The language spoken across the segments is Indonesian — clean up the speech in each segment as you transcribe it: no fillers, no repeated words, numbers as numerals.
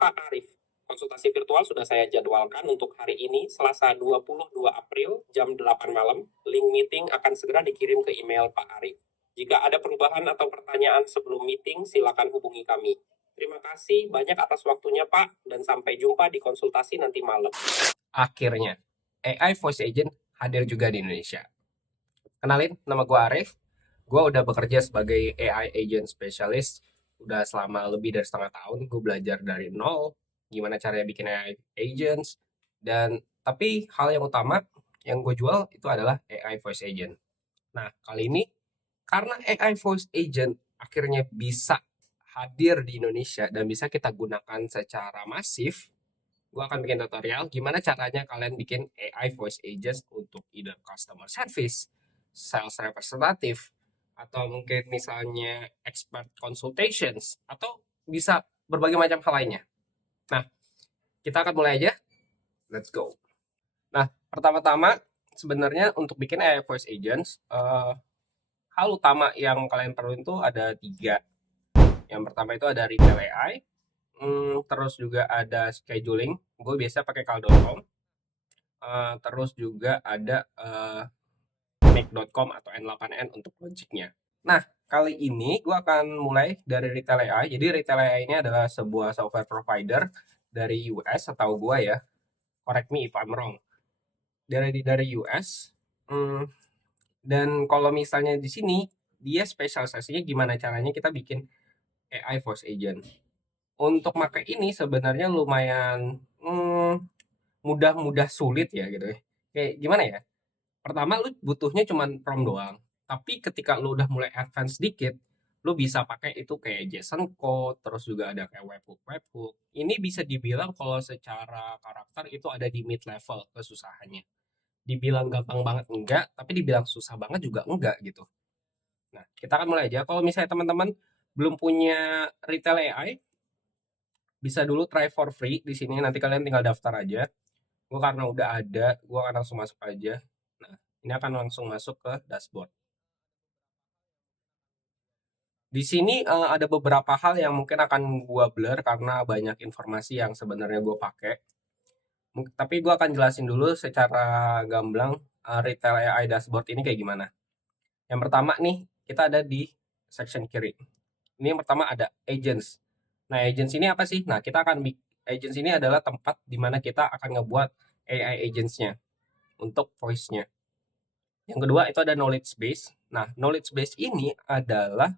Kak Arif. Konsultasi virtual sudah saya jadwalkan untuk hari ini, Selasa 22 April, jam 8 malam. Link meeting akan segera dikirim ke email Pak Arif. Jika ada perubahan atau pertanyaan sebelum meeting, silakan hubungi kami. Terima kasih banyak atas waktunya Pak, dan sampai jumpa di konsultasi nanti malam. Akhirnya, AI Voice Agent hadir juga di Indonesia. Kenalin, nama gue Arif. Gue udah bekerja sebagai AI Agent Specialist udah selama lebih dari setengah tahun. Gue belajar dari nol, gimana caranya bikin AI Agents. Dan tapi hal yang utama yang gue jual itu adalah AI Voice Agent. Nah, kali ini karena AI Voice Agent akhirnya bisa hadir di Indonesia dan bisa kita gunakan secara masif, gue akan bikin tutorial gimana caranya kalian bikin AI voice agents untuk either customer service, sales representative, atau mungkin misalnya expert consultations, atau bisa berbagai macam hal lainnya. Nah, kita akan mulai aja. Let's go. Nah, pertama-tama sebenarnya untuk bikin AI voice agents, hal utama yang kalian perlu itu ada 3. Yang pertama itu ada retail AI, terus juga ada scheduling. Gue biasa pakai Call.com. Terus juga ada make.com atau N8N untuk logiknya. Nah, kali ini gue akan mulai dari Retail AI. Jadi Retail AI ini adalah sebuah software provider dari US, atau gue ya, correct me if I'm wrong. Dari US. Dan kalau misalnya di sini dia spesialisasinya gimana caranya kita bikin AI voice agent. Untuk pakai ini sebenarnya lumayan mudah sulit ya gitu ya. Kayak gimana ya? Pertama lu butuhnya cuma prompt doang. Tapi ketika lu udah mulai advance dikit, lu bisa pakai itu kayak JSON code, terus juga ada kayak webhook. Ini bisa dibilang kalau secara karakter itu ada di mid level kesusahannya. Dibilang gampang banget enggak, tapi dibilang susah banget juga enggak gitu. Nah, kita akan mulai aja. Kalau misalnya teman-teman belum punya retail AI, bisa dulu try for free di sini. Nanti kalian tinggal daftar aja. Gue karena udah ada, gue akan langsung masuk aja. Nah, ini akan langsung masuk ke dashboard. Di sini ada beberapa hal yang mungkin akan gue blur karena banyak informasi yang sebenarnya gue pakai. Tapi gue akan jelasin dulu secara gamblang retail AI dashboard ini kayak gimana. Yang pertama nih, kita ada di section kiri. Ini yang pertama ada agents. Nah, agents ini apa sih? Nah, kita akan agents ini adalah tempat di mana kita akan ngebuat AI agents-nya untuk voice-nya. Yang kedua itu ada knowledge base. Nah, knowledge base ini adalah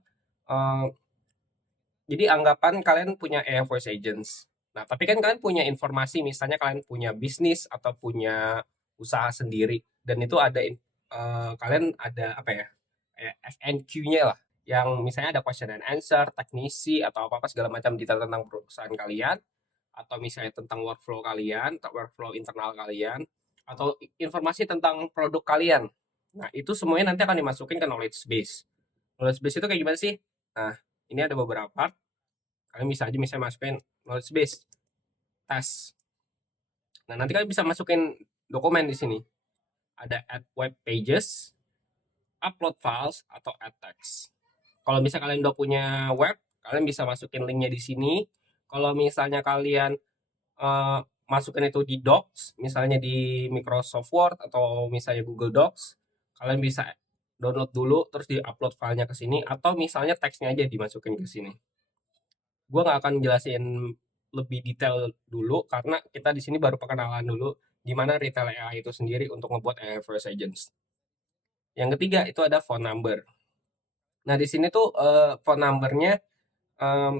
jadi anggapan kalian punya AI voice agents. Nah, tapi kan kalian punya informasi, misalnya kalian punya bisnis atau punya usaha sendiri, dan itu ada kalian ada apa ya, FNQ-nya lah, yang misalnya ada question and answer, teknisi atau apa-apa segala macam detail tentang perusahaan kalian, atau misalnya tentang workflow kalian, atau workflow internal kalian, atau informasi tentang produk kalian. Nah, itu semuanya nanti akan dimasukin ke knowledge base. Knowledge base itu kayak gimana sih? Nah, ini ada beberapa. Kalian bisa aja misalnya masukin knowledge base, tes. Nah, nanti kalian bisa masukin dokumen di sini. Ada add web pages, upload files, atau add text. Kalau misalnya kalian udah punya web, kalian bisa masukin linknya di sini. Kalau misalnya kalian masukin itu di Docs, misalnya di Microsoft Word atau misalnya Google Docs, kalian bisa download dulu terus di-upload filenya ke sini, atau misalnya teksnya aja dimasukin ke sini. Gue nggak akan jelasin lebih detail dulu karena kita di sini baru perkenalan dulu gimana retail AI itu sendiri untuk membuat AI voice agents. Yang ketiga itu ada phone number. Nah, di sini tuh phone numbernya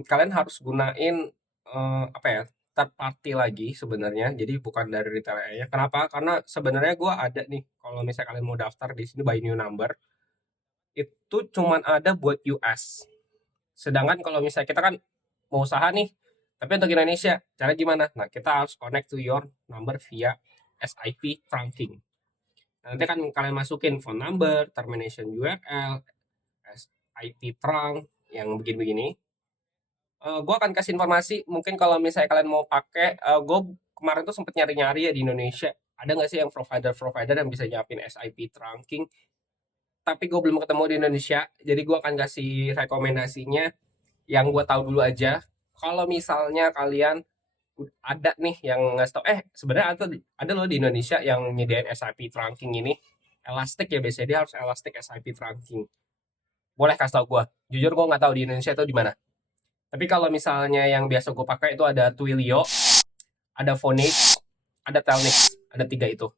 kalian harus gunain apa ya, third party lagi sebenarnya, jadi bukan dari retail AI-nya. Kenapa? Karena sebenarnya gue ada nih, kalau misalnya kalian mau daftar di sini by new number, itu cuman ada buat US. Sedangkan kalau misalnya kita kan mau usaha nih, tapi untuk Indonesia, cara gimana? Nah, kita harus connect to your number via SIP trunking. Nanti kan kalian masukin phone number, termination URL, SIP trunk, yang begini-begini. Gue akan kasih informasi, mungkin kalau misalnya kalian mau pakai, gue kemarin tuh sempet nyari-nyari ya di Indonesia, ada nggak sih yang provider yang bisa nyiapin SIP trunking, tapi gue belum ketemu di Indonesia, jadi gue akan kasih rekomendasinya yang gue tahu dulu aja. Kalau misalnya kalian ada nih yang ngasih tau, sebenarnya ada loh di Indonesia yang nyediain SIP trunking ini. Elastic ya, biasanya dia harus Elastic SIP trunking. Boleh kasih tau gue. Jujur gue nggak tahu di Indonesia itu di mana. Tapi kalau misalnya yang biasa gue pakai itu ada Twilio, ada Phoenix, ada Telnix, ada tiga itu.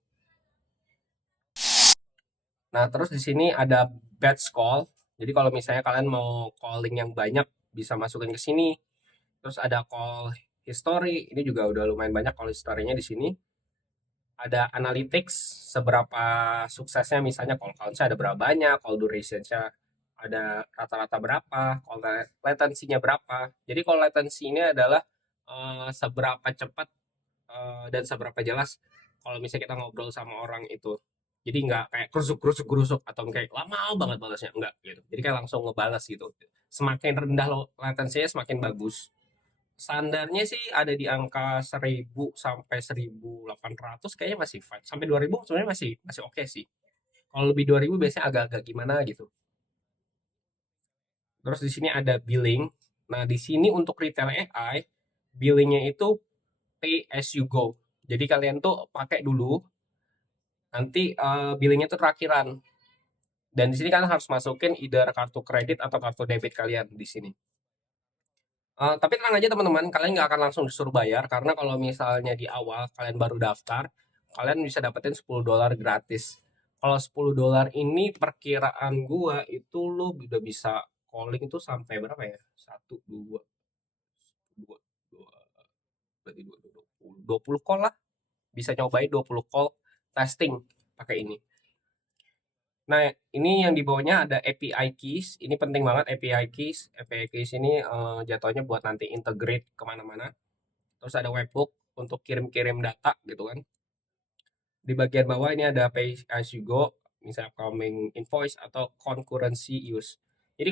Nah, terus di sini ada batch call. Jadi kalau misalnya kalian mau calling yang banyak, bisa masukin ke sini. Terus ada call history. Ini juga udah lumayan banyak call history-nya di sini. Ada analytics, seberapa suksesnya, misalnya call count-nya ada berapa banyak, call duration-nya ada rata-rata berapa, call latency-nya berapa. Jadi call latency ini adalah seberapa cepat dan seberapa jelas kalau misalnya kita ngobrol sama orang itu. Jadi nggak kayak kerusuk atau kayak lama banget balasnya, enggak gitu. Jadi kayak langsung ngebalas gitu. Semakin rendah lo latensinya semakin bagus. Standarnya sih ada di angka 1000 sampai 1800 kayaknya masih fine. Sampai 2000 sebenarnya masih masih oke sih. Kalau lebih 2000 biasanya agak-agak gimana gitu. Terus di sini ada billing. Nah, di sini untuk retail AI, billingnya itu pay as you go. Jadi kalian tuh pakai dulu, nanti billingnya tuh terakhiran. Dan di sini kalian harus masukin either kartu kredit atau kartu debit kalian di sini. Tapi tenang aja teman-teman, kalian nggak akan langsung disuruh bayar karena kalau misalnya di awal kalian baru daftar, kalian bisa dapetin $10 gratis. Kalau $10 ini perkiraan gua itu lo udah bisa calling tuh sampai berapa ya? Satu, dua, dua, dua, berarti dua puluh call lah. Bisa nyobain 20 call testing pakai ini. Nah, ini yang di bawahnya ada API keys. Ini penting banget API keys. API keys ini jatuhnya buat nanti integrate kemana-mana. Terus ada webhook untuk kirim-kirim data gitu kan. Di bagian bawah ini ada pay as you go, misalnya upcoming invoice atau concurrency use. Jadi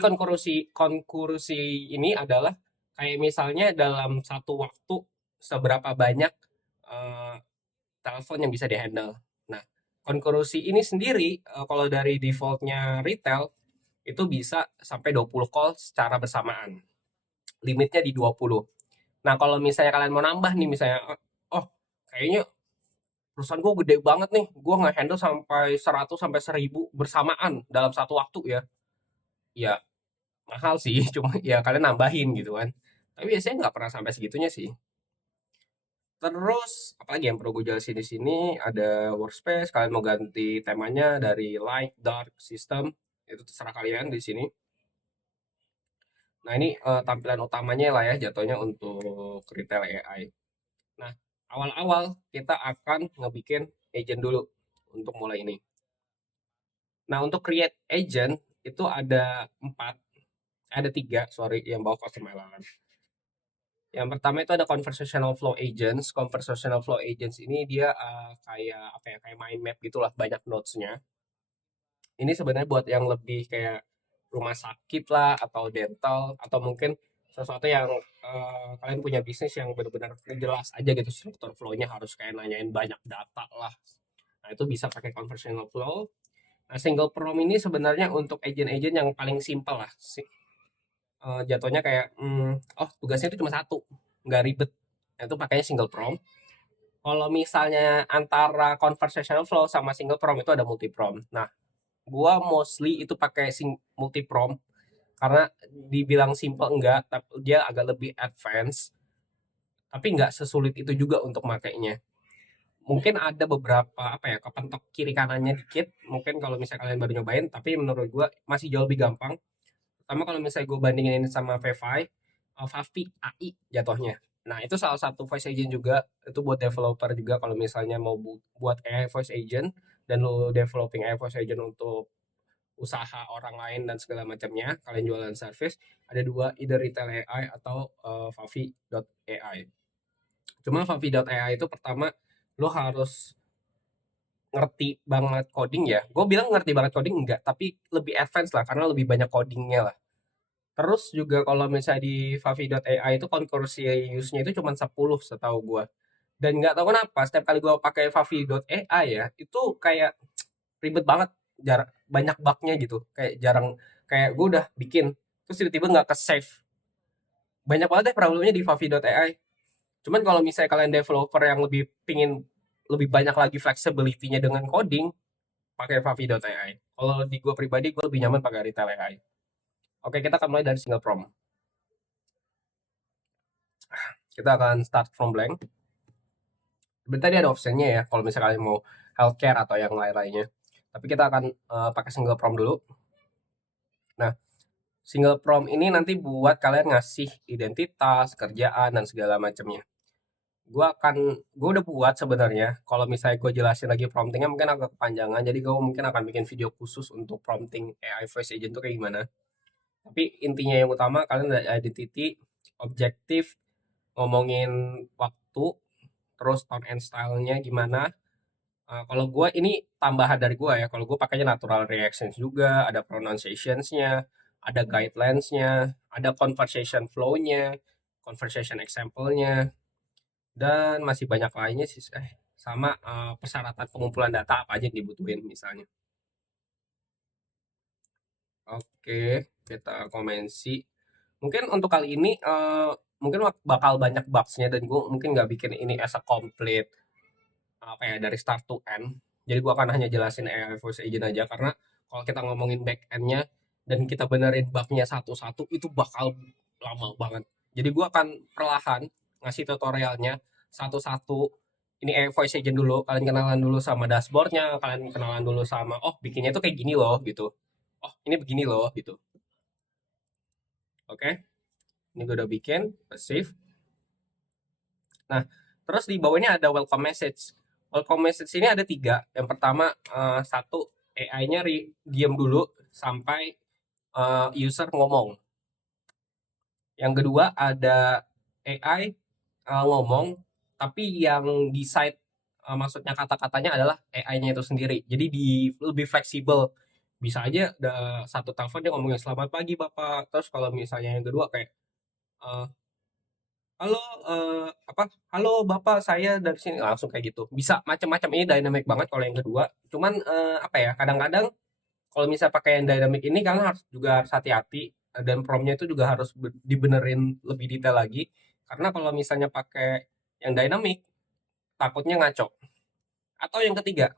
konkurensi ini adalah kayak misalnya dalam satu waktu seberapa banyak uh, telepon yang bisa dihandle. Nah, konkurensi ini sendiri kalau dari defaultnya retail itu bisa sampai 20 call secara bersamaan. Limitnya di 20. Nah, kalau misalnya kalian mau nambah nih, misalnya, oh kayaknya perusahaan gue gede banget nih, gue nggak handle sampai 100 sampai 1000 bersamaan dalam satu waktu ya. Ya mahal sih, cuma ya kalian nambahin gitu kan. Tapi biasanya nggak pernah sampai segitunya sih. Terus apalagi yang perlu gue jelasin di sini, ada workspace. Kalian mau ganti temanya dari light, dark, system, itu terserah kalian di sini. Nah, ini tampilan utamanya lah ya jatuhnya untuk retail AI. Nah, awal-awal kita akan ngebikin agent dulu untuk mulai ini. Nah, untuk create agent itu ada tiga, sorry, yang bawa custom element. Yang pertama itu ada conversational flow agents. Conversational flow agents ini dia kayak apa ya, kayak mind map gitulah, banyak nodes-nya. Ini sebenarnya buat yang lebih kayak rumah sakit lah atau dental atau mungkin sesuatu yang kalian punya bisnis yang benar-benar jelas aja gitu, struktur flow-nya harus kayak nanyain banyak data lah. Nah, itu bisa pakai conversational flow. Nah, single prompt ini sebenarnya untuk agent-agent yang paling simpel lah. Jatuhnya kayak, oh tugasnya itu cuma satu, nggak ribet. Nah, itu pakainya single prompt. Kalau misalnya antara conversational flow sama single prompt itu ada multi prompt. Nah, gua mostly itu pakai multi prompt karena dibilang simple enggak, tapi dia agak lebih advance. Tapi nggak sesulit itu juga untuk makainya. Mungkin ada beberapa apa ya, kepentok kiri kanannya dikit. Mungkin kalau misalnya kalian baru nyobain, tapi menurut gua masih jauh lebih gampang. Pertama kalau misalnya gue bandingin ini sama V5, Favi AI jatuhnya. Nah, itu salah satu voice agent juga, itu buat developer juga kalau misalnya mau buat AI voice agent dan lo developing AI voice agent untuk usaha orang lain dan segala macamnya, kalian jualan service, ada dua, either retail AI atau Favi.ai. Cuma Favi.ai itu pertama lo harus ngerti banget coding ya. Gue bilang ngerti banget coding enggak, tapi lebih advance lah karena lebih banyak codingnya lah. Terus juga kalau misalnya di Favi.ai itu concurrency use-nya itu cuma 10 setahu gua. Dan nggak tahu kenapa setiap kali gua pakai Favi.ai ya, itu kayak ribet banget, banyak bug-nya gitu. Kayak jarang, kayak gua udah bikin terus tiba-tiba nggak ke save. Banyak banget deh problemnya di Favi.ai. Cuman kalau misalnya kalian developer yang lebih pingin lebih banyak lagi flexibility-nya dengan coding, pakai Favi.ai. Kalau di gue pribadi, gue lebih nyaman pakai Retail AI. Oke, kita akan mulai dari single prompt. Kita akan start from blank. Sebentar tadi ada optionnya ya, kalau misalnya kalian mau healthcare atau yang lain-lainnya. Tapi kita akan pakai single prompt dulu. Nah, single prompt ini nanti buat kalian ngasih identitas, kerjaan, dan segala macamnya. Gue udah buat sebenarnya. Kalau misalnya gue jelasin lagi promptingnya mungkin agak kepanjangan. Jadi gue mungkin akan bikin video khusus untuk prompting AI voice agent itu kayak gimana. Tapi intinya yang utama kalian ada di titik objektif, ngomongin waktu, terus tone and style-nya gimana. Kalau gue ini tambahan dari gue ya. Kalau gue pakainya natural reactions juga, ada pronunciations-nya, ada guidelines-nya, ada conversation flow-nya, conversation example-nya, dan masih banyak lainnya sih. Sama persyaratan pengumpulan data apa aja yang dibutuhin misalnya. Oke, kita komensi. Mungkin untuk kali ini mungkin bakal banyak bugs-nya dan gue mungkin nggak bikin ini as a complete apa ya dari start to end. Jadi gue akan hanya jelasin AI voice agent aja karena kalau kita ngomongin back end-nya dan kita benerin bug-nya satu-satu itu bakal lama banget. Jadi gue akan perlahan ngasih tutorialnya satu-satu. Ini AI voice agent dulu, kalian kenalan dulu sama dashboardnya, kalian kenalan dulu sama oh bikinnya itu kayak gini loh gitu. Oh ini begini loh gitu. Oke, ini gue udah bikin, save. Nah, terus di bawah ini ada welcome message. Welcome message ini ada tiga. Yang pertama, satu, AI-nya diam dulu sampai user ngomong. Yang kedua, ada AI ngomong, tapi yang decide maksudnya kata-katanya adalah AI-nya itu sendiri. Jadi lebih fleksibel. Bisa aja ada satu telepon dia ngomongin selamat pagi Bapak. Terus kalau misalnya yang kedua kayak eh, halo apa halo bapak saya dari sini langsung kayak gitu bisa macam-macam ini dynamic banget kalau yang kedua cuman apa ya kadang-kadang kalau misalnya pakai yang dynamic ini kalian harus juga harus hati-hati dan promptnya itu juga harus dibenerin lebih detail lagi karena kalau misalnya pakai yang dynamic takutnya ngaco atau yang ketiga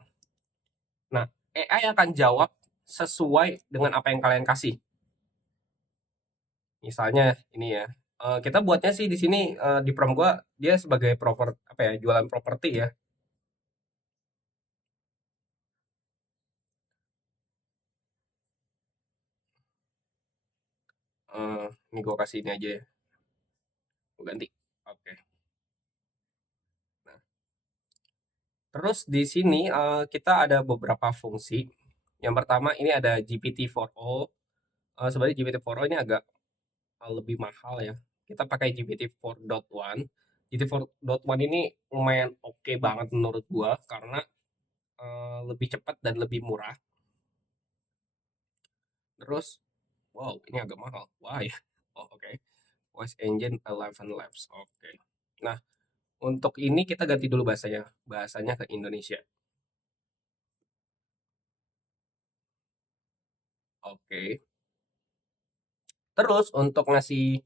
nah AI akan jawab sesuai dengan apa yang kalian kasih misalnya ini ya kita buatnya sih di sini di prompt gua dia sebagai apa ya jualan properti ya. Ini gue kasih ini aja ya, gue ganti. Oke. Nah, terus di sini kita ada beberapa fungsi. Yang pertama ini ada GPT-4o. Sebenarnya GPT-4o ini agak lebih mahal ya. Kita pakai GPT-4.1. GPT-4.1 ini lumayan oke banget menurut gua karena lebih cepat dan lebih murah. Terus, wow, ini agak mahal. Wah ya. Oh, oke. Voice Engine 11 Labs. Oke. Nah, untuk ini kita ganti dulu bahasanya. Bahasanya ke Indonesia. Oke. Terus untuk ngasih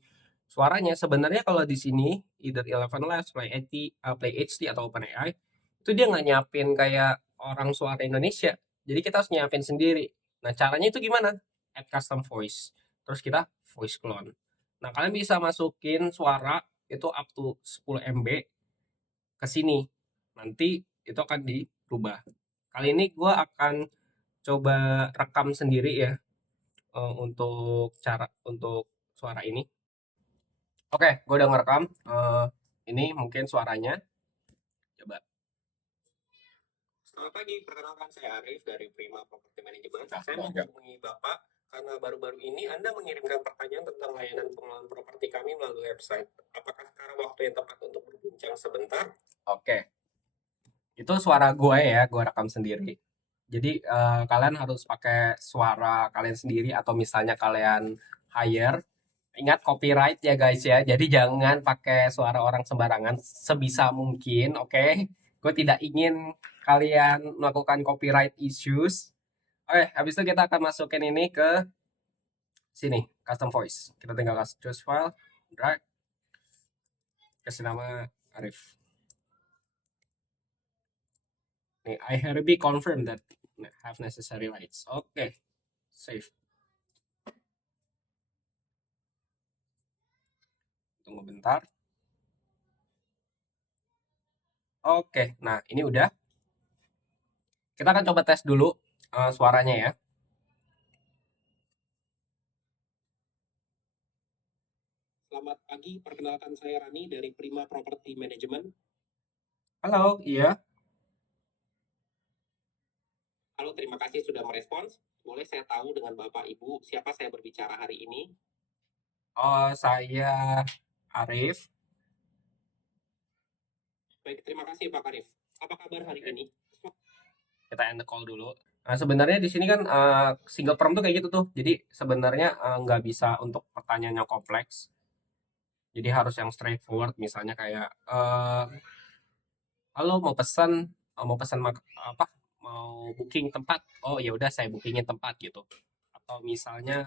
suaranya sebenarnya kalau di sini either Eleven Labs, Play HD atau OpenAI itu dia nggak nyiapin kayak orang suara Indonesia. Jadi kita harus nyiapin sendiri. Nah caranya itu gimana? Add custom voice. Terus kita voice clone. Nah kalian bisa masukin suara itu up to 10 MB ke sini. Nanti itu akan dirubah. Kali ini gue akan coba rekam sendiri ya untuk suara ini. Oke, gue udah ngerekam. Ini mungkin suaranya. Coba. Selamat pagi, perkenalkan saya Arif dari Prima Property Management. Saya menghubungi Bapak karena baru-baru ini Anda mengirimkan pertanyaan tentang layanan pengelolaan properti kami melalui website. Apakah sekarang waktu yang tepat untuk berbincang sebentar? Oke, itu suara gue ya, gue rekam sendiri. Jadi kalian harus pakai suara kalian sendiri atau misalnya kalian hire. Ingat copyright ya guys ya. Jadi jangan pakai suara orang sembarangan sebisa mungkin, oke? Okay? Gue tidak ingin kalian melakukan copyright issues. Oke, habis itu kita akan masukin ini ke sini, custom voice. Kita tinggal choose file, drag, kasih nama Arif. Nih, I hereby confirm that have necessary rights. Oke, save. Tunggu bentar. Oke, nah ini udah. Kita akan coba tes dulu suaranya ya. Selamat pagi, perkenalkan saya Rani dari Prima Property Management. Halo, iya. Halo, terima kasih sudah merespons. Boleh saya tahu dengan Bapak Ibu siapa saya berbicara hari ini? Oh, saya Arif. Baik, terima kasih Pak Arif. Apa kabar hari ini? Kita end the call dulu. Nah, sebenarnya di sini kan single prompt tuh kayak gitu tuh. Jadi sebenarnya nggak bisa untuk pertanyaan yang kompleks. Jadi harus yang straightforward. Misalnya kayak, halo mau pesan apa? Mau booking tempat. Oh ya udah saya bookingin tempat gitu. Atau misalnya,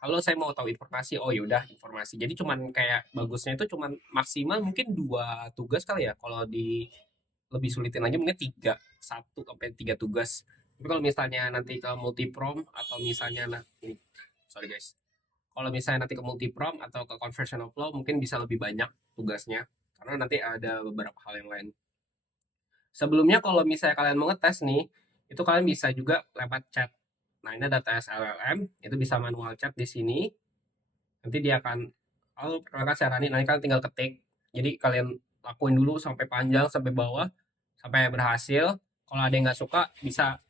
halo saya mau tahu informasi. Oh ya udah informasi. Jadi cuman kayak bagusnya itu cuman maksimal mungkin 2 tugas kali ya. Kalau lebih sulitin lagi mungkin 1 sampai 3 tugas. Tapi kalau misalnya nanti ke multi prom atau misalnya ini, sorry guys, kalau misalnya nanti ke multi prom atau ke conversational flow mungkin bisa lebih banyak tugasnya karena nanti ada beberapa hal yang lain. Sebelumnya kalau misalnya kalian mau ngetes nih, itu kalian bisa juga lewat chat. Nah ini ada tes LLM, itu bisa manual chat di sini. Nanti dia akan, halo perkenalkan saya Rani, nanti kalian tinggal ketik. Jadi kalian lakuin dulu sampai panjang sampai bawah sampai berhasil. Kalau ada yang nggak suka bisa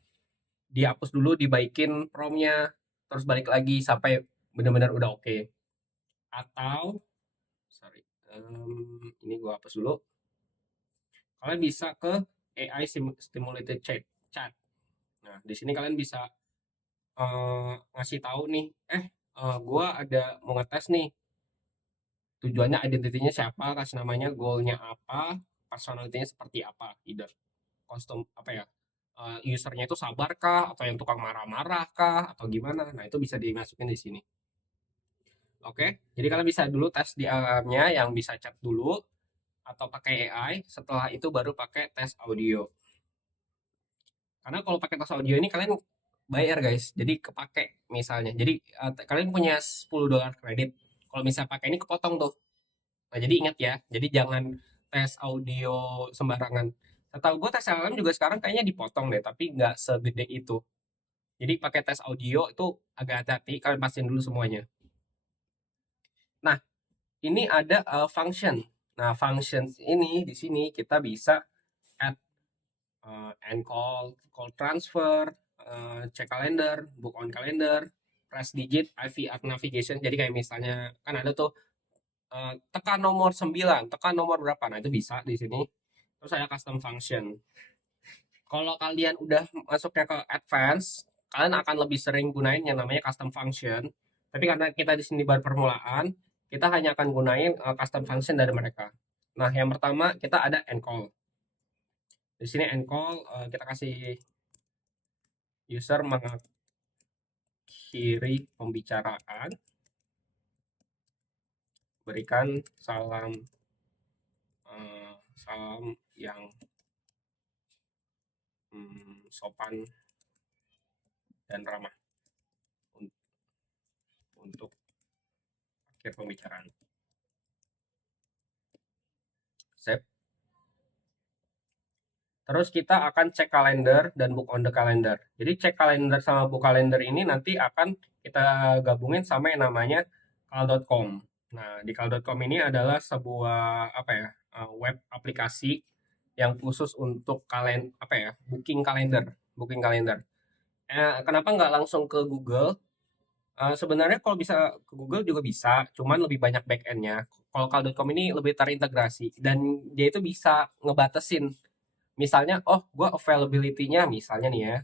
dihapus dulu, dibaikin promnya, terus balik lagi sampai benar-benar udah oke. Atau, sorry, ini gua hapus dulu. Kalian bisa ke AI stimulated chat. Nah, di sini kalian bisa ngasih tahu nih, gua ada mau ngetes nih, tujuannya identitinya siapa, kasih namanya, goalnya apa, personalitinya seperti apa, either kostum apa ya, usernya itu sabar kah atau yang tukang marah-marah kah atau gimana. Nah itu bisa dimasukin di sini. Oke, jadi kalian bisa dulu tes di alarmnya yang bisa chat dulu atau pakai AI, setelah itu baru pakai tes audio. Karena kalau pakai tes audio ini kalian bayar guys, jadi kepake misalnya. Jadi kalian punya $10 kredit. Kalau misalnya pakai ini kepotong tuh. Nah, jadi ingat ya, jadi jangan tes audio sembarangan. Setahu gue tes LLM juga sekarang kayaknya dipotong deh, tapi nggak segede itu. Jadi pakai tes audio itu agak hati-hati, kalian pastiin dulu semuanya. Nah, ini ada function. Nah, function ini di sini kita bisa add end call transfer, check calendar, book on calendar, press digit, IVR navigation. Jadi kayak misalnya kan ada tuh tekan nomor 9, tekan nomor berapa. Nah, itu bisa di sini. Terus ada custom function. Kalau kalian udah masuknya ke advance, kalian akan lebih sering gunain yang namanya custom function. Tapi karena kita di sini baru permulaan, kita hanya akan gunain custom function dari mereka. Nah, yang pertama kita ada encall. Di sini encall kita kasih user mengakhiri pembicaraan, berikan salam salam yang sopan dan ramah untuk akhir pembicaraan. Save. Terus kita akan cek kalender dan book on the calendar. Jadi cek kalender sama book calendar ini nanti akan kita gabungin sama yang namanya cal.com. Nah, di cal.com ini adalah sebuah apa ya, web aplikasi yang khusus untuk apa ya, booking kalender, booking kalender. Kenapa nggak langsung ke Google? Sebenarnya kalau bisa ke Google juga bisa, cuman lebih banyak back-end-nya. Kalau cal.com ini lebih terintegrasi dan dia itu bisa ngebatasin. Misalnya, oh gue availability-nya misalnya nih ya,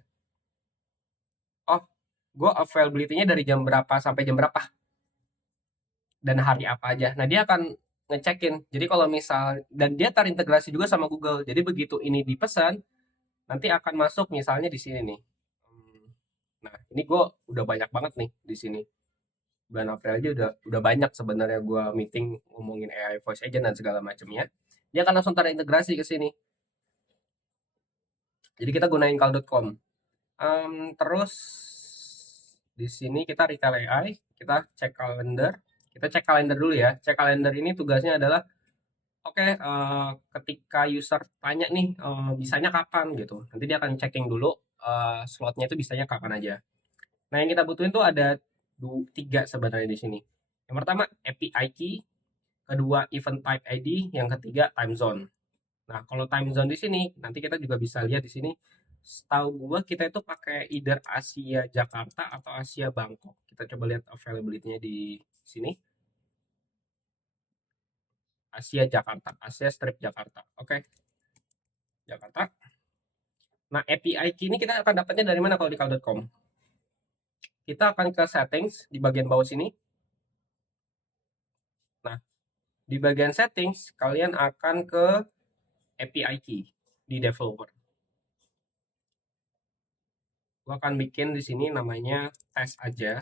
oh gue availability-nya dari jam berapa sampai jam berapa dan hari apa aja. Nah dia akan ngecekin. Jadi kalau misal dan dia terintegrasi juga sama Google. Jadi begitu ini dipesan, nanti akan masuk misalnya di sini nih. Nah ini gue udah banyak banget nih di sini. Bulan April aja udah banyak sebenarnya gue meeting ngomongin AI voice agent dan segala macamnya. dia akan langsung terintegrasi ke sini. Jadi kita gunain call.com. Terus di sini kita retail AI, kita cek kalender. Kita cek kalender dulu ya. Cek kalender ini tugasnya adalah oke, ketika user tanya nih, bisanya kapan gitu. Nanti dia akan checking dulu slotnya itu bisanya kapan aja. Nah, yang kita butuhin tuh ada tiga sebenarnya di sini. Yang pertama API key, kedua event type ID, yang ketiga time zone. Nah, kalau time zone di sini nanti kita juga bisa lihat di sini. Setahu gua kita itu pakai either Asia Jakarta atau Asia Bangkok. Kita coba lihat availability-nya di sini. Asia Jakarta, Asia Strip Jakarta. Oke, Jakarta. Nah, API key ini kita akan dapatnya dari mana kalau di call.com? Kita akan ke settings di bagian bawah sini. Nah, di bagian settings kalian akan ke API key di developer. Gue akan bikin di sini namanya tes aja.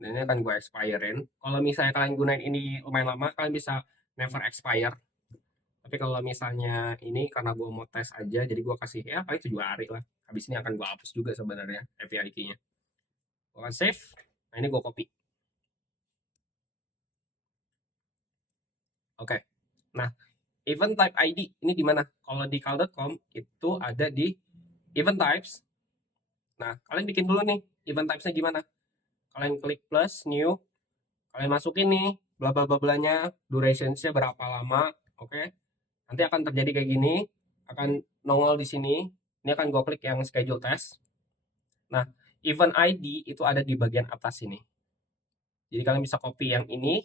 Dan ini akan gue expirein. Kalau misalnya kalian gunain ini lumayan lama, kalian bisa never expire. Tapi kalau misalnya ini karena gue mau tes aja, jadi gue kasih ya paling 7 hari lah. Habis ini akan gue hapus juga sebenarnya API key-nya. Gue akan save. Nah, ini gue copy. Oke. Nah, event type ID ini di mana? Kalau di call.com itu ada di event types. Nah, kalian bikin dulu nih event types-nya gimana? Kalian klik plus new, kalian masukin nih bla bla bla blanya, duration-nya berapa lama, oke? Nanti akan terjadi kayak gini, akan nongol di sini. Ini akan gue klik yang schedule test. Nah, event ID itu ada di bagian atas sini. Jadi kalian bisa copy yang ini,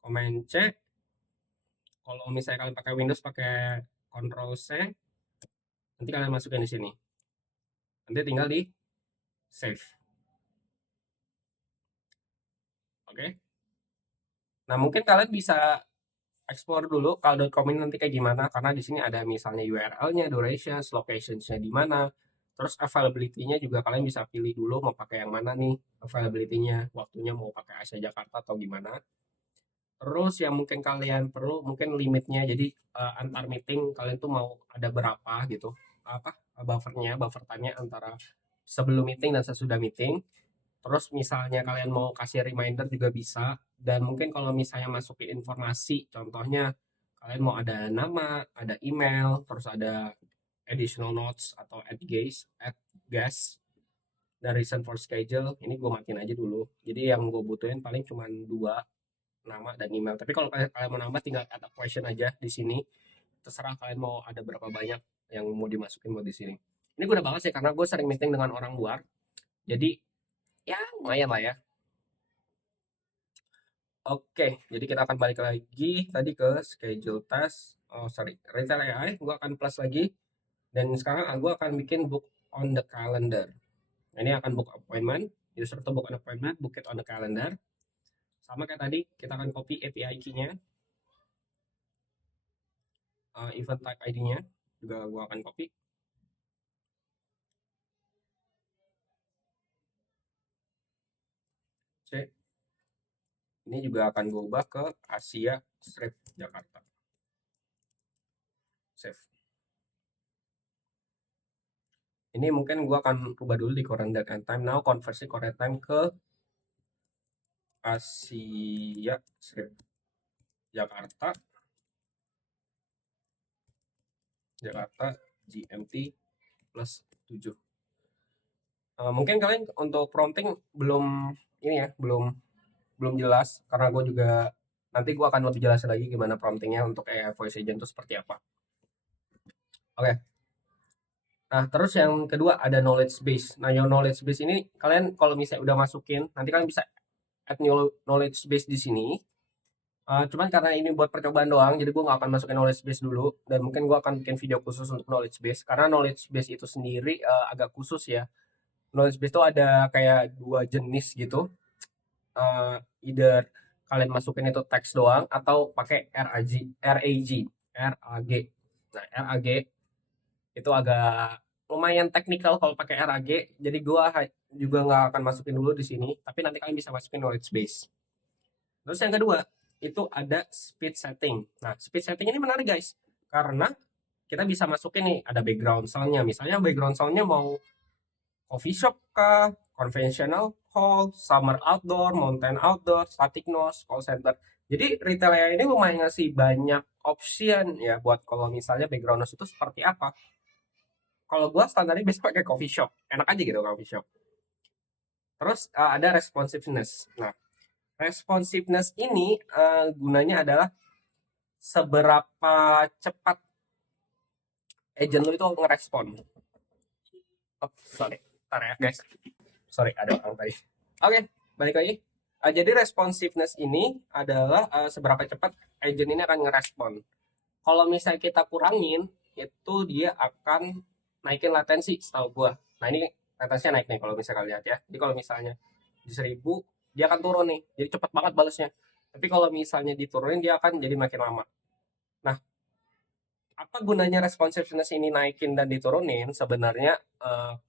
Command C. Kalau misalnya kalian pakai Windows pakai Ctrl C, nanti kalian masukin di sini. Nanti tinggal di save. Oke. Nah, mungkin kalian bisa explore dulu call.com ini nanti kayak gimana, karena di sini ada misalnya URL-nya, durations, locations-nya di mana, terus availability-nya juga kalian bisa pilih dulu mau pakai yang mana nih availability-nya, waktunya mau pakai Asia Jakarta atau gimana. Terus yang mungkin kalian perlu mungkin limitnya, jadi antar meeting kalian tuh mau ada berapa gitu, apa buffer time-nya antara sebelum meeting dan sesudah meeting. Terus misalnya kalian mau kasih reminder juga bisa. Dan mungkin kalau misalnya masukin informasi, contohnya kalian mau ada nama, ada email, terus ada additional notes atau add guest, dan reason for schedule, ini gue matiin aja dulu. Jadi yang gue butuhin paling cuma dua, nama dan email. Tapi kalau kalian mau nambah tinggal ada question aja di sini. Terserah kalian mau ada berapa banyak yang mau dimasukin buat di sini. Ini gue udah banget sih karena gue sering meeting dengan orang luar. Jadi ya lumayan lah ya. Oke, jadi kita akan balik lagi tadi ke schedule task. Oh, sorry, retail AI. Gue akan plus lagi. Dan sekarang gue akan bikin book on the calendar. Ini akan book appointment. User to book an appointment, book it on the calendar. Sama kayak tadi, kita akan copy API key-nya. Event type ID-nya juga gue akan copy. C. Ini juga akan gue ubah ke Asia Strip Jakarta. Save. Ini mungkin gue akan ubah dulu di current date and time. Now konversi current time ke Asia Strip Jakarta. Jakarta GMT plus 7. Mungkin kalian untuk prompting belum ini ya, belum jelas karena gue juga nanti gue akan lebih jelas lagi gimana promptingnya untuk AI voice agent itu seperti apa. Oke. Nah, terus yang kedua ada knowledge base. Nah, yang knowledge base ini kalian kalau misalnya udah masukin, nanti kalian bisa add new knowledge base di sini. Cuman karena ini buat percobaan doang, jadi gue nggak akan masukin knowledge base dulu. Dan mungkin gue akan bikin video khusus untuk knowledge base. Karena knowledge base itu sendiri agak khusus ya. Knowledge base itu ada kayak dua jenis gitu. Either kalian masukin itu teks doang atau pakai RAG. Nah, RAG itu agak lumayan teknikal kalau pakai RAG. Jadi gue juga nggak akan masukin dulu di sini, tapi nanti kalian bisa masukin knowledge base. Terus yang kedua, itu ada speed setting. Nah, speed setting ini menarik guys, karena kita bisa masukin nih, ada background soundnya. Misalnya background soundnya mau coffee shop kah, conventional hall, summer outdoor, mountain outdoor, static noise, call center. Jadi retail AI ini lumayan ngasih banyak option ya buat kalau misalnya background noise itu seperti apa. Kalau gua standarnya biasa pakai coffee shop, enak aja gitu coffee shop. Terus ada responsiveness. Nah, responsiveness ini gunanya adalah seberapa cepat agent lu itu ngerespon. Oh, sorry. Ntar ya guys. Sorry, ada orang tadi. Oke, balik lagi. Jadi responsiveness ini adalah seberapa cepat agent ini akan ngerespon. Kalau misalnya kita kurangin, itu dia akan naikin latensi setahu gua. Nah ini latensinya naik nih kalau misalnya lihat ya. Jadi kalau misalnya di 1000, dia akan turun nih. Jadi cepat banget balesnya. Tapi kalau misalnya diturunin, dia akan jadi makin lama. Nah, apa gunanya responsiveness ini naikin dan diturunin? Sebenarnya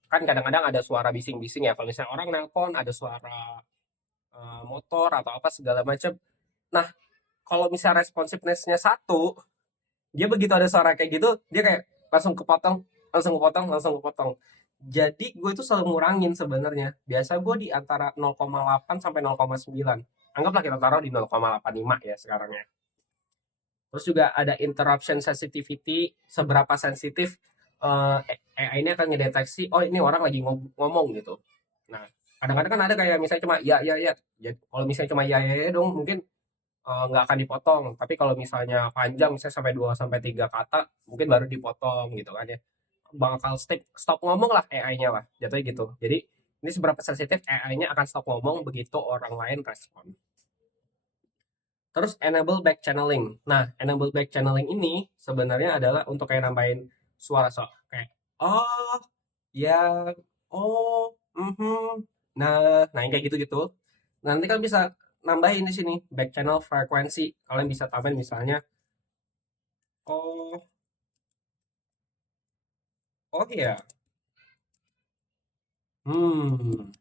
kan kadang-kadang ada suara bising-bising ya. Kalau misalnya orang nelpon, ada suara motor atau apa segala macam. Nah, kalau misalnya responsiveness-nya satu, dia begitu ada suara kayak gitu, dia kayak langsung kepotong, langsung kepotong, langsung kepotong. Jadi gue itu selalu ngurangin sebenarnya. Biasa gue di antara 0,8 sampai 0,9. Anggaplah kita taruh di 0,85 ya sekarang ya. Terus juga ada interruption sensitivity, seberapa sensitif AI ini akan ngedeteksi, oh ini orang lagi ngomong gitu. Nah, kadang-kadang kan ada kayak misalnya cuma ya ya ya. Jadi, kalau misalnya cuma ya ya, ya dong mungkin nggak akan dipotong. Tapi kalau misalnya panjang, misalnya sampai 2 sampai 3 kata, mungkin baru dipotong gitu kan ya. Bakal stop ngomong lah AI-nya lah, jatuhnya gitu. Jadi ini seberapa sensitif AI-nya akan stop ngomong begitu orang lain respon. Terus enable back channeling. Nah, enable back channeling ini sebenarnya adalah untuk kayak nambahin suara kayak oh, ya, oh, nah yang kayak gitu-gitu. Nanti kan bisa nambahin di sini back channel frekuensi. Kalian bisa tambahin misalnya oh, oh iya. Hmm.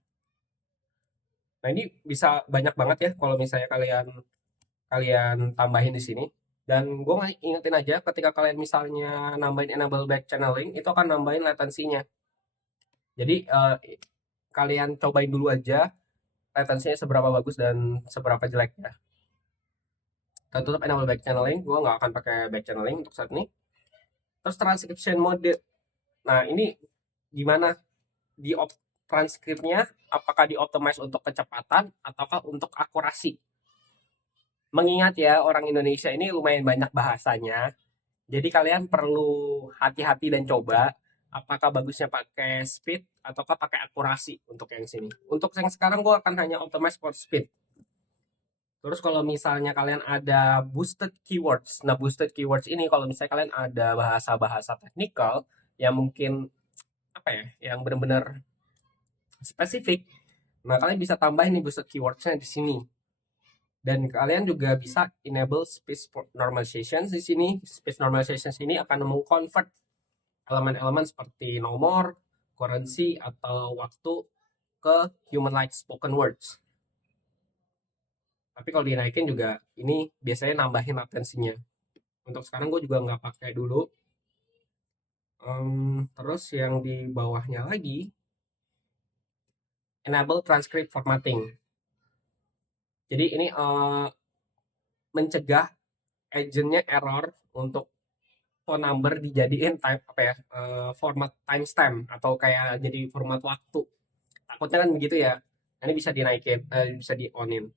Nah, ini bisa banyak banget ya kalau misalnya kalian kalian tambahin di sini. Dan gue ingetin aja ketika kalian misalnya nambahin enable back channeling, itu akan nambahin latensinya. Jadi kalian cobain dulu aja latensinya seberapa bagus dan seberapa jeleknya. Kita tutup enable back channeling, gue nggak akan pakai back channeling untuk saat ini. Terus transcription mode. Nah ini gimana di transkripnya, apakah dioptimize untuk kecepatan ataukah untuk akurasi? Mengingat ya orang Indonesia ini lumayan banyak bahasanya, jadi kalian perlu hati-hati dan coba apakah bagusnya pakai speed ataukah pakai akurasi untuk yang sini. Untuk yang sekarang gue akan hanya optimize for speed. Terus kalau misalnya kalian ada boosted keywords. Nah, boosted keywords ini kalau misalnya kalian ada bahasa-bahasa teknikal yang mungkin apa ya, yang benar-benar spesifik, nah kalian bisa tambahin nih boosted keywordsnya di sini. Dan kalian juga bisa enable speech normalization di sini. Speech normalization ini akan mengconvert elemen-elemen seperti nomor, currency, atau waktu ke human-like spoken words. Tapi kalau dinaikin juga, ini biasanya nambahin latensinya. Untuk sekarang gue juga nggak pakai dulu. Terus yang di bawahnya lagi, enable transcript formatting. Jadi ini mencegah agentnya error untuk phone number dijadiin type apa ya, format timestamp atau kayak jadi format waktu. Takutnya kan begitu ya. Ini bisa dinaikin, bisa di onin.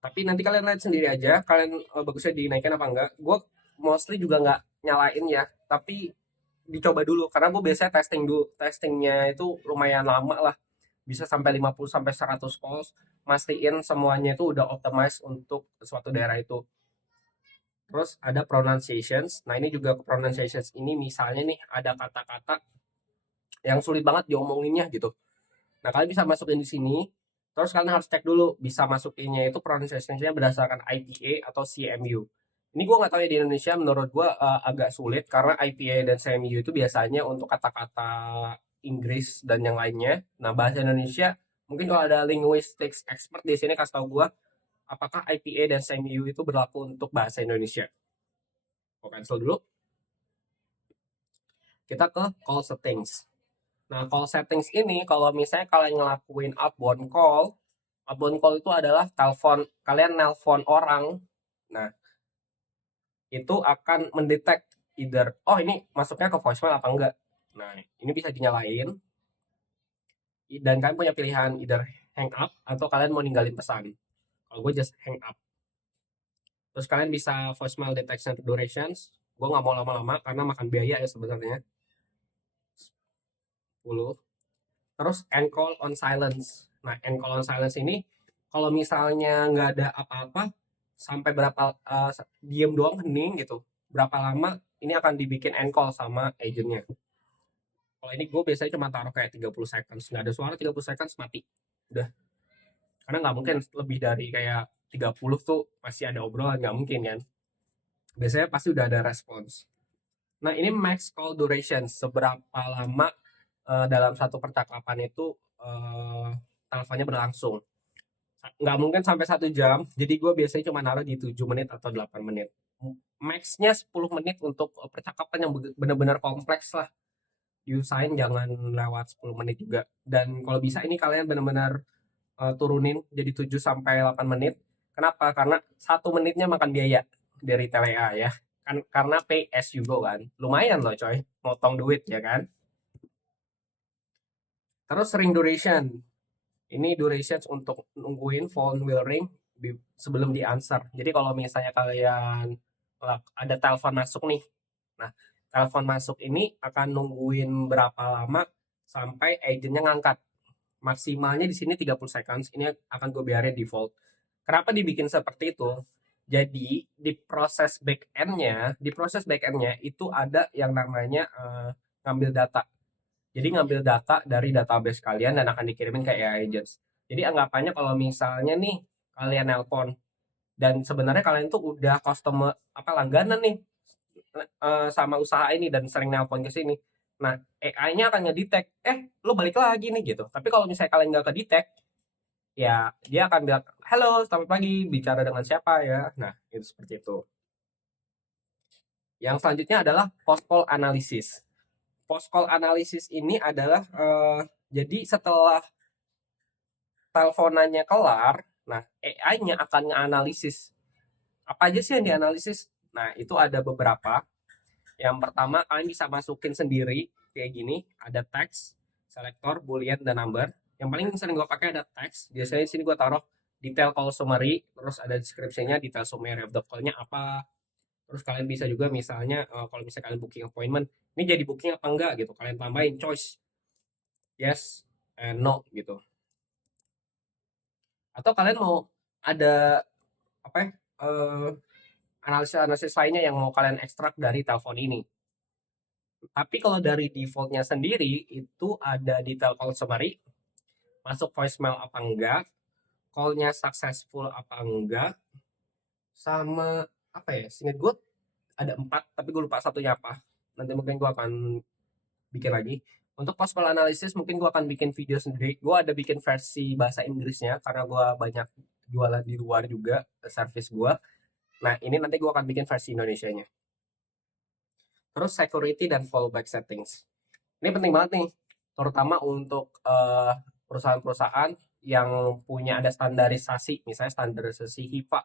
Tapi nanti kalian lihat sendiri aja, kalian bagusnya dinaikin apa enggak. Gue mostly juga nggak nyalain ya, tapi dicoba dulu karena gue biasanya testing dulu. Testingnya itu lumayan lama lah, bisa sampai 50 sampai 100 calls, mastiin semuanya itu udah optimize untuk suatu daerah itu. Terus ada pronunciations. Nah, ini juga pronunciations ini misalnya nih ada kata-kata yang sulit banget diomonginnya gitu. Nah, kalian bisa masukin di sini. Terus kalian harus cek dulu bisa masukinnya itu pronunciation-nya berdasarkan IPA atau CMU. Ini gue nggak tahu ya di Indonesia, menurut gue agak sulit karena IPA dan CMU itu biasanya untuk kata-kata Inggris dan yang lainnya. Nah, bahasa Indonesia mungkin kalau ada linguistics expert di sini kasih tau gue apakah IPA dan CMU itu berlaku untuk bahasa Indonesia. Gue cancel dulu. Kita ke call settings. Nah, call settings ini kalau misalnya kalian ngelakuin outbound call itu adalah telepon, kalian nelpon orang. Nah, itu akan mendetek either, oh ini masuknya ke voicemail apa enggak. Nah, ini bisa dinyalain dan kalian punya pilihan either hang up atau kalian mau ninggalin pesan. Kalau gue just hang up. Terus kalian bisa voicemail detection durations. Gue nggak mau lama-lama karena makan biaya ya sebenarnya. 10. Terus end call on silence. Nah, end call on silence ini kalau misalnya nggak ada apa-apa sampai berapa diem doang hening gitu. Berapa lama ini akan dibikin end call sama agentnya. Kalau ini gue biasanya cuma taruh kayak 30 seconds. Nggak ada suara 30 seconds mati. Udah. Karena nggak mungkin lebih dari kayak 30 tuh masih ada obrolan. Nggak mungkin kan. Biasanya pasti udah ada respons. Nah, ini max call duration. Seberapa lama dalam satu percakapan itu teleponnya berlangsung. Nggak mungkin sampai 1 jam, jadi gue biasanya cuma naruh di 7 menit atau 8 menit. Maxnya 10 menit untuk percakapan yang benar-benar kompleks lah. Diusahain jangan lewat 10 menit juga. Dan kalau bisa ini kalian benar-benar turunin jadi 7 sampai 8 menit. Kenapa? Karena 1 menitnya makan biaya dari TLA ya. Kan karena pay as you go kan. Lumayan loh coy, motong duit ya kan. Terus ring duration. Ini duration untuk nungguin phone will ring sebelum di answer. Jadi kalau misalnya kalian ada telepon masuk nih. Nah, telepon masuk ini akan nungguin berapa lama sampai agentnya ngangkat. Maksimalnya di sini 30 seconds. Ini akan gue biarin default. Kenapa dibikin seperti itu? Jadi di proses back-end-nya itu ada yang namanya ngambil data. Jadi ngambil data dari database kalian dan akan dikirimin ke AI agents. Jadi anggapannya kalau misalnya nih kalian nelpon dan sebenarnya kalian tuh udah customer apa langganan nih sama usaha ini dan sering nelpon ke sini. Nah, AI-nya akan ngedetect, lo balik lagi nih gitu. Tapi kalau misalnya kalian nggak ke-detect, ya dia akan bilang, halo, selamat pagi, bicara dengan siapa ya. Nah, itu seperti itu. Yang selanjutnya adalah post-call analysis. Post-call analysis ini adalah jadi setelah teleponannya kelar, nah AI-nya akan nganalisis apa aja sih yang dianalisis. Nah, itu ada beberapa. Yang pertama, kalian bisa masukin sendiri kayak gini, ada text, selector, boolean, dan number. Yang paling sering gue pakai ada text. Biasanya di sini gue taruh detail call summary, terus ada deskripsinya, detail summary of the call-nya apa. Terus kalian bisa juga misalnya kalau misalnya kalian booking appointment, ini jadi booking apa enggak gitu. Kalian tambahin choice yes and no gitu. Atau kalian mau ada apa ya, analisis-analisis lainnya yang mau kalian ekstrak dari telepon ini. Tapi kalau dari defaultnya sendiri itu ada detail call summary, masuk voicemail apa enggak, callnya successful apa enggak, sama apa ya, singkat gue ada 4 tapi gue lupa satunya apa. Nanti mungkin gue akan bikin lagi. Untuk post call analysis mungkin gue akan bikin video sendiri. Gue ada bikin versi bahasa Inggrisnya karena gue banyak jualan di luar juga service gue. Nah, ini nanti gue akan bikin versi Indonesianya. Terus security dan fallback settings. Ini penting banget nih, terutama untuk perusahaan-perusahaan yang punya ada standarisasi, misalnya standarisasi HIPAA,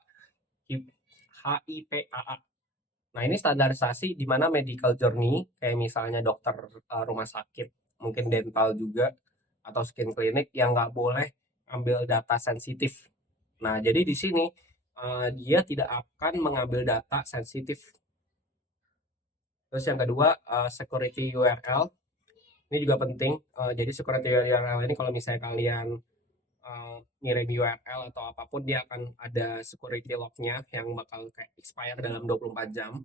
HIPAA. Nah, ini standarisasi di mana medical journey, kayak misalnya dokter rumah sakit, mungkin dental juga, atau skin clinic yang nggak boleh ambil data sensitif. Nah, jadi di sini dia tidak akan mengambil data sensitif. Terus yang kedua, security URL. Ini juga penting. Jadi security URL ini kalau misalnya kalian ngirim URL atau apapun, dia akan ada security lognya yang bakal kayak expire dalam 24 jam.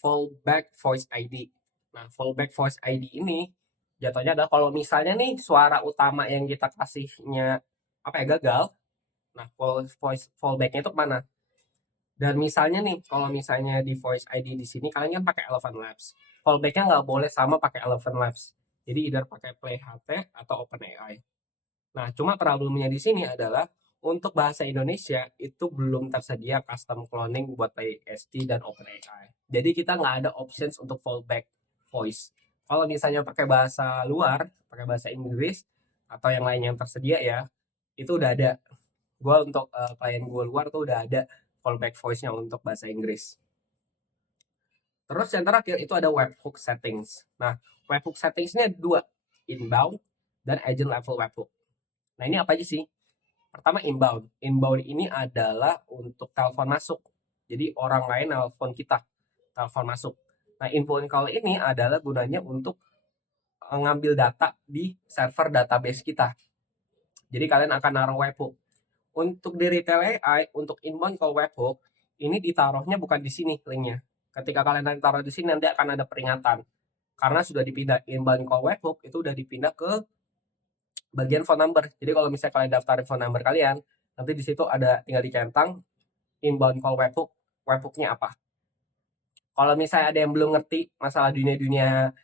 Fallback voice ID. Nah, fallback voice ID ini jatuhnya adalah kalau misalnya nih suara utama yang kita kasihnya apa ya gagal. Nah, fallbacknya itu kemana? Dan misalnya nih, kalau misalnya di voice ID di sini kalian kan pakai Eleven Labs. Fallbacknya nggak boleh sama pakai Eleven Labs. Jadi either pakai PlayHT atau OpenAI. Nah, cuma problemnya di sini adalah Untuk bahasa Indonesia itu belum tersedia custom cloning buat IST dan OpenAI. Jadi kita nggak ada options untuk fallback voice. Kalau misalnya pakai bahasa luar, pakai bahasa Inggris atau yang lain yang tersedia ya, itu udah ada. Gue untuk klien gue luar tuh udah ada fallback voice-nya untuk bahasa Inggris. Terus yang terakhir itu ada webhook settings. Nah, webhook settings-nya dua, inbound dan agent level webhook. Nah, ini apa aja sih? Pertama inbound. Inbound ini adalah untuk telepon masuk. Jadi orang lain telepon kita, telepon masuk. Nah, inbound call ini adalah gunanya untuk ngambil data di server database kita. Jadi kalian akan naruh webhook. Untuk di retail AI, untuk inbound call webhook, ini ditaruhnya bukan di sini linknya. Ketika kalian nanti taruh di sini nanti akan ada peringatan. Karena sudah dipindah inbound call webhook itu udah dipindah ke bagian phone number. Jadi kalau misalnya kalian daftarin phone number kalian, nanti di situ ada tinggal dicentang inbound call webhook, webhooknya apa. Kalau misalnya ada yang belum ngerti masalah dunia-dunia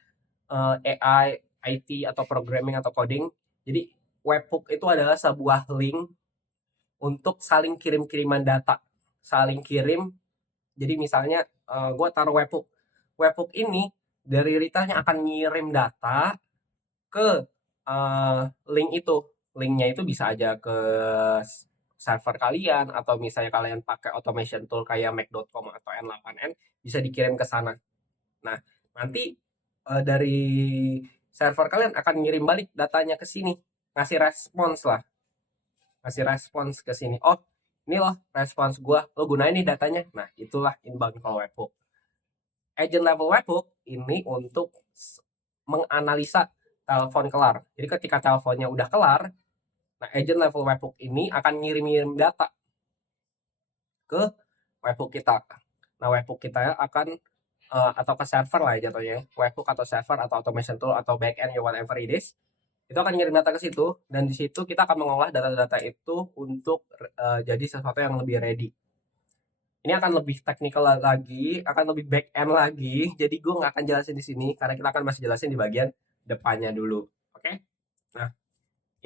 AI, IT atau programming atau coding, jadi webhook itu adalah sebuah link untuk saling kirim-kiriman data, saling kirim. Jadi misalnya gue taruh webhook, webhook ini dari retailnya akan ngirim data ke link itu. Linknya itu bisa aja ke server kalian atau misalnya kalian pakai automation tool kayak Mac.com atau N8N bisa dikirim ke sana. Nah, nanti dari server kalian akan ngirim balik datanya ke sini, ngasih respons lah, ngasih respons ke sini. Oh, ini loh respons gua, lo gunain nih datanya. Nah, itulah inbound call webhook. Agent level webhook ini untuk menganalisa telepon kelar. Jadi ketika teleponnya udah kelar, nah agent level webhook ini akan ngirim-ngirim data ke webhook kita. Nah webhook kita akan atau ke server lah ya jatuhnya, webhook atau server atau automation tool atau backend ya whatever it is, itu akan ngirim data ke situ dan di situ kita akan mengolah data-data itu untuk jadi sesuatu yang lebih ready. Ini akan lebih technical lagi, akan lebih back end lagi. Jadi gue nggak akan jelasin di sini karena kita akan masih jelasin di bagian depannya dulu. Oke? Nah,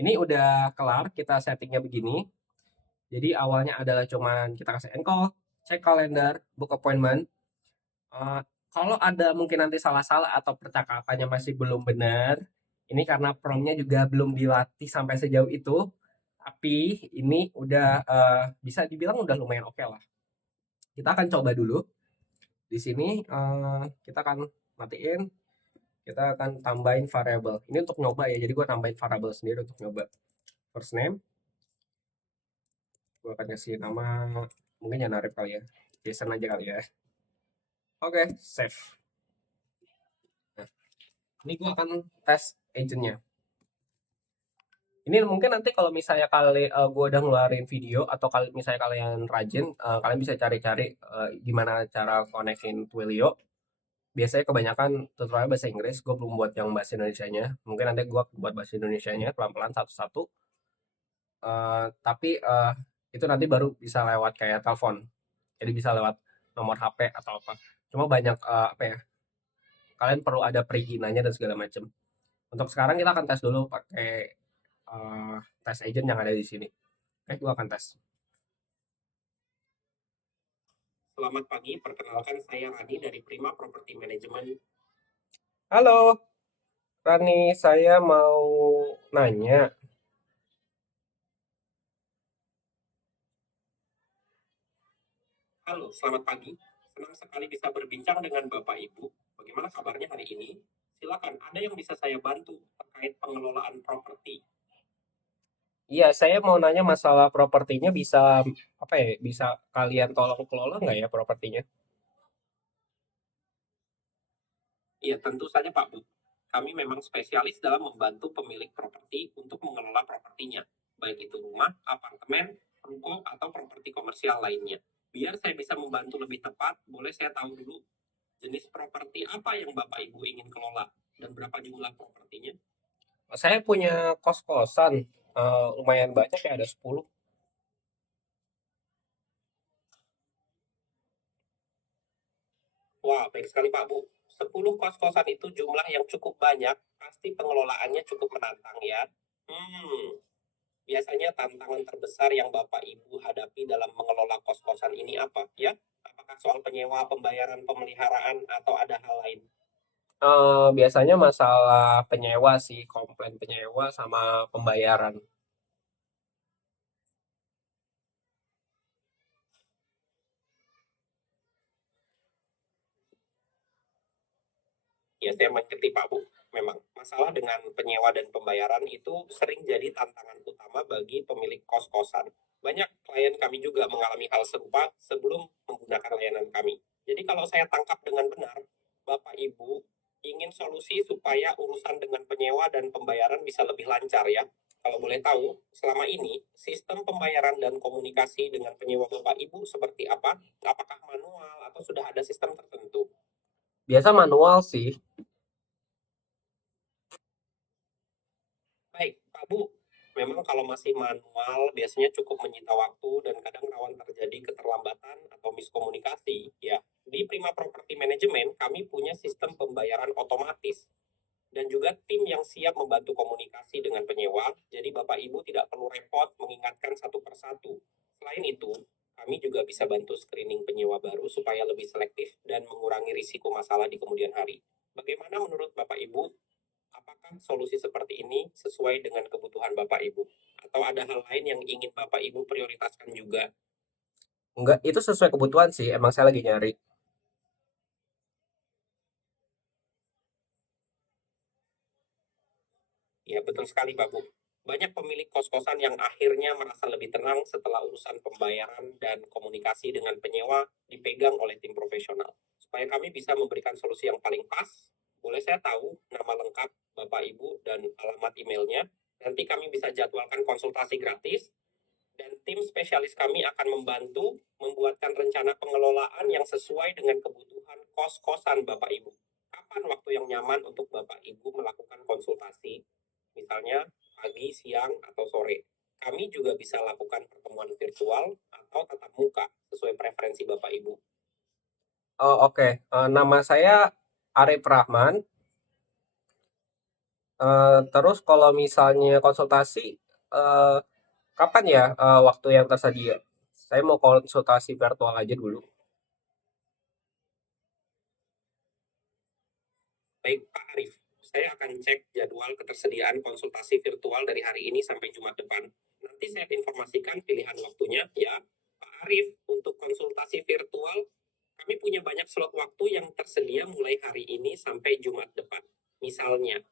ini udah kelar kita settingnya begini. Jadi awalnya adalah cuman kita kasih encall, cek kalender, book appointment. Uh, Kalau ada mungkin nanti salah-salah atau percakapannya masih belum benar, ini karena promptnya juga belum dilatih sampai sejauh itu. Tapi ini udah bisa dibilang udah lumayan oke lah. Kita akan coba dulu. Di sini kita akan matiin, kita akan tambahin variable. Ini untuk nyoba ya, jadi gue tambahin variable sendiri untuk nyoba. First name, gue akan kasih nama, mungkin ya Narif kali ya, Jason aja kali ya. Oke, save. Nah, ini gue akan tes agentnya. Ini mungkin nanti kalau misalnya gue udah ngeluarin video atau misalnya kalian rajin, kalian bisa cari-cari gimana cara konekin Twilio. Biasanya kebanyakan tutorial bahasa Inggris, gue belum buat yang bahasa Indonesianya. Mungkin nanti gue buat bahasa Indonesianya pelan-pelan satu-satu. Tapi itu nanti baru bisa lewat kayak telepon. Jadi bisa lewat nomor HP atau apa. Cuma banyak apa ya? Kalian perlu ada perizinannya dan segala macam. Untuk sekarang kita akan tes dulu pakai tes agent yang ada di sini. Oke, gue akan tes. Selamat pagi, perkenalkan saya Rani dari Prima Property Management. Halo, Rani, saya mau nanya. Halo, selamat pagi. Senang sekali bisa berbincang dengan Bapak Ibu. Bagaimana kabarnya hari ini? Silakan, ada yang bisa saya bantu terkait pengelolaan properti? Iya, saya mau nanya masalah propertinya bisa apa ya? Bisa kalian tolong kelola nggak ya propertinya? Iya, tentu saja Pak Bu. Kami memang spesialis dalam membantu pemilik properti untuk mengelola propertinya, baik itu rumah, apartemen, ruko, atau properti komersial lainnya. Biar saya bisa membantu lebih tepat, boleh saya tahu dulu jenis properti apa yang Bapak Ibu ingin kelola dan berapa jumlah propertinya? Saya punya kos-kosan, lumayan banyak ya, ada 10. Wah, baik sekali Pak Bu. 10 kos-kosan itu jumlah yang cukup banyak, pasti pengelolaannya cukup menantang ya. Hmm, biasanya tantangan terbesar yang Bapak Ibu hadapi dalam mengelola kos-kosan ini apa ya? Apakah soal penyewa, pembayaran, pemeliharaan, atau ada hal lain? Biasanya masalah penyewa sih, komplain penyewa sama pembayaran. Ya, saya mengerti Pak Bu. Memang masalah dengan penyewa dan pembayaran itu sering jadi tantangan utama bagi pemilik kos-kosan. Banyak klien kami juga mengalami hal serupa sebelum menggunakan layanan kami. Jadi kalau saya tangkap dengan benar, Bapak Ibu ingin solusi supaya urusan dengan penyewa dan pembayaran bisa lebih lancar ya. Kalau boleh tahu, selama ini sistem pembayaran dan komunikasi dengan penyewa Bapak Ibu seperti apa? Apakah manual atau sudah ada sistem tertentu? Biasa manual sih. Baik, Pak Bu. Memang kalau masih manual biasanya cukup menyita waktu dan kadang rawan terjadi keterlambatan atau miskomunikasi. Ya, di Prima Property Management kami punya sistem pembayaran otomatis dan juga tim yang siap membantu komunikasi dengan penyewa. Jadi Bapak Ibu tidak perlu repot mengingatkan satu persatu. Selain itu, kami juga bisa bantu screening penyewa baru supaya lebih selektif dan mengurangi risiko masalah di kemudian hari. Bagaimana menurut Bapak Ibu? Apakah solusi seperti ini sesuai dengan kebutuhan Bapak Ibu? Atau ada hal lain yang ingin Bapak Ibu prioritaskan juga? Enggak, itu sesuai kebutuhan sih. Emang saya lagi nyari. Ya, betul sekali, Pak Bu. Banyak pemilik kos-kosan yang akhirnya merasa lebih tenang setelah urusan pembayaran dan komunikasi dengan penyewa dipegang oleh tim profesional. Supaya kami bisa memberikan solusi yang paling pas, boleh saya tahu nama lengkap Bapak Ibu dan alamat emailnya? Nanti kami bisa jadwalkan konsultasi gratis dan tim spesialis kami akan membantu membuatkan rencana pengelolaan yang sesuai dengan kebutuhan kos-kosan Bapak Ibu. Kapan waktu yang nyaman untuk Bapak Ibu melakukan konsultasi? Misalnya pagi, siang, atau sore. Kami juga bisa lakukan pertemuan virtual atau tatap muka sesuai preferensi Bapak Ibu. Oh, oke. Nama saya Arif Rahman. Terus kalau misalnya konsultasi, eh, kapan ya waktu yang tersedia? Saya mau konsultasi virtual aja dulu. Baik, Pak Arif. Saya akan cek jadwal ketersediaan konsultasi virtual dari hari ini sampai Jumat depan. Nanti saya informasikan pilihan waktunya ya. Pak Arif, untuk konsultasi virtual, kami punya banyak slot waktu yang tersedia mulai hari ini sampai Jumat depan. Misalnya,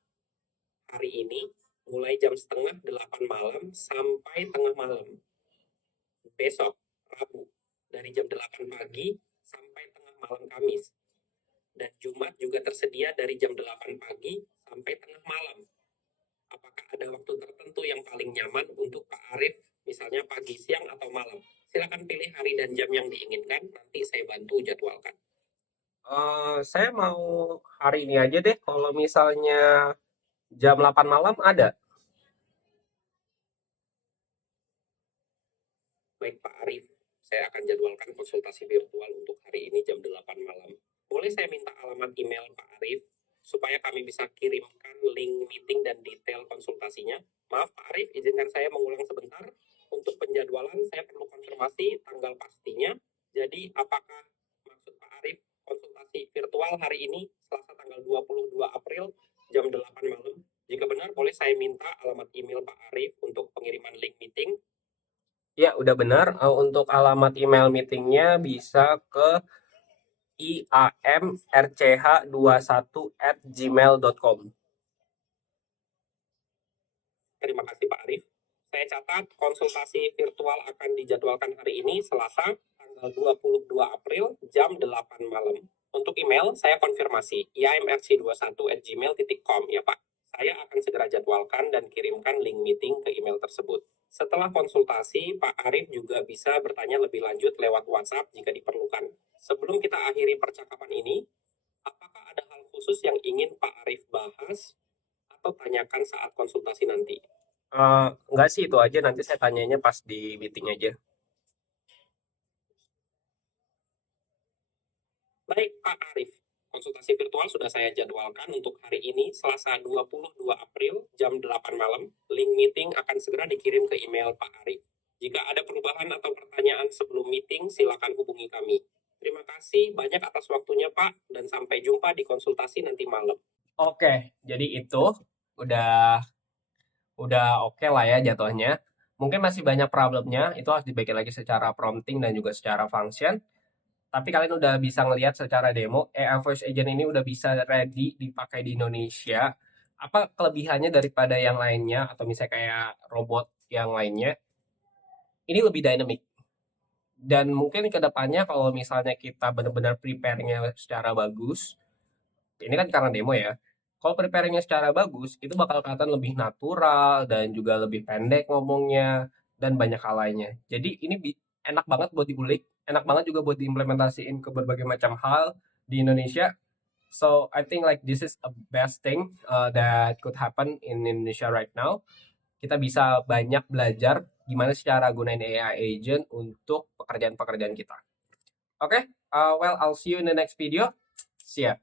hari ini mulai jam setengah 8 malam sampai tengah malam. Besok, Rabu, dari jam 8 pagi sampai tengah malam Kamis. Dan Jumat juga tersedia dari jam 8 pagi sampai tengah malam. Apakah ada waktu tertentu yang paling nyaman untuk Pak Arif, misalnya pagi, siang, atau malam? Silakan pilih hari dan jam yang diinginkan, nanti saya bantu jadwalkan. Saya mau hari ini aja deh, kalau misalnya jam 8 malam ada. Baik Pak Arif, saya akan jadwalkan konsultasi virtual untuk hari ini jam 8 malam. Boleh saya minta alamat email Pak Arif supaya kami bisa kirimkan link meeting dan detail konsultasinya? Maaf Pak Arif, izinkan saya mengulang sebentar. Untuk penjadwalan saya perlu konfirmasi tanggal pastinya. Jadi apakah maksud Pak Arif konsultasi virtual hari ini Selasa tanggal 22 April jam 8 malam? Jika benar, boleh saya minta alamat email Pak Arif untuk pengiriman link meeting? Ya, udah benar. Untuk alamat email meetingnya bisa ke iamrch21@gmail.com. Terima kasih Pak Arif. Saya catat konsultasi virtual akan dijadwalkan hari ini Selasa tanggal 22 April jam 8 malam. Untuk email saya konfirmasi iamrc21@gmail.com ya Pak. Saya akan segera jadwalkan dan kirimkan link meeting ke email tersebut. Setelah konsultasi, Pak Arif juga bisa bertanya lebih lanjut lewat WhatsApp jika diperlukan. Sebelum kita akhiri percakapan ini, apakah ada hal khusus yang ingin Pak Arif bahas atau tanyakan saat konsultasi nanti? Enggak sih, itu aja. Nanti saya tanyanya pas di meeting aja. Baik, Pak Arif. Konsultasi virtual sudah saya jadwalkan untuk hari ini, Selasa 22 April, jam 8 malam. Link meeting akan segera dikirim ke email Pak Arif. Jika ada perubahan atau pertanyaan sebelum meeting, silakan hubungi kami. Terima kasih banyak atas waktunya, Pak, dan sampai jumpa di konsultasi nanti malam. Oke, jadi itu udah oke lah ya jatuhnya. Mungkin masih banyak problemnya, itu harus dibikin lagi secara prompting dan juga secara function. Tapi kalian udah bisa ngelihat secara demo, AI Voice Agent ini udah bisa ready dipakai di Indonesia. Apa kelebihannya daripada yang lainnya, atau misalnya kayak robot yang lainnya? Ini lebih dynamic. Dan mungkin ke depannya kalau misalnya kita benar-benar prepare-nya secara bagus, ini kan karena demo ya. Kalau preparingnya secara bagus, itu bakal kelihatan lebih natural dan juga lebih pendek ngomongnya dan banyak hal lainnya. Jadi ini enak banget buat dikulik, enak banget juga buat diimplementasiin ke berbagai macam hal di Indonesia. So I think like this is a best thing that could happen in Indonesia right now. Kita bisa banyak belajar gimana cara gunain AI agent untuk pekerjaan-pekerjaan kita. Oke, well I'll see you in the next video. See ya.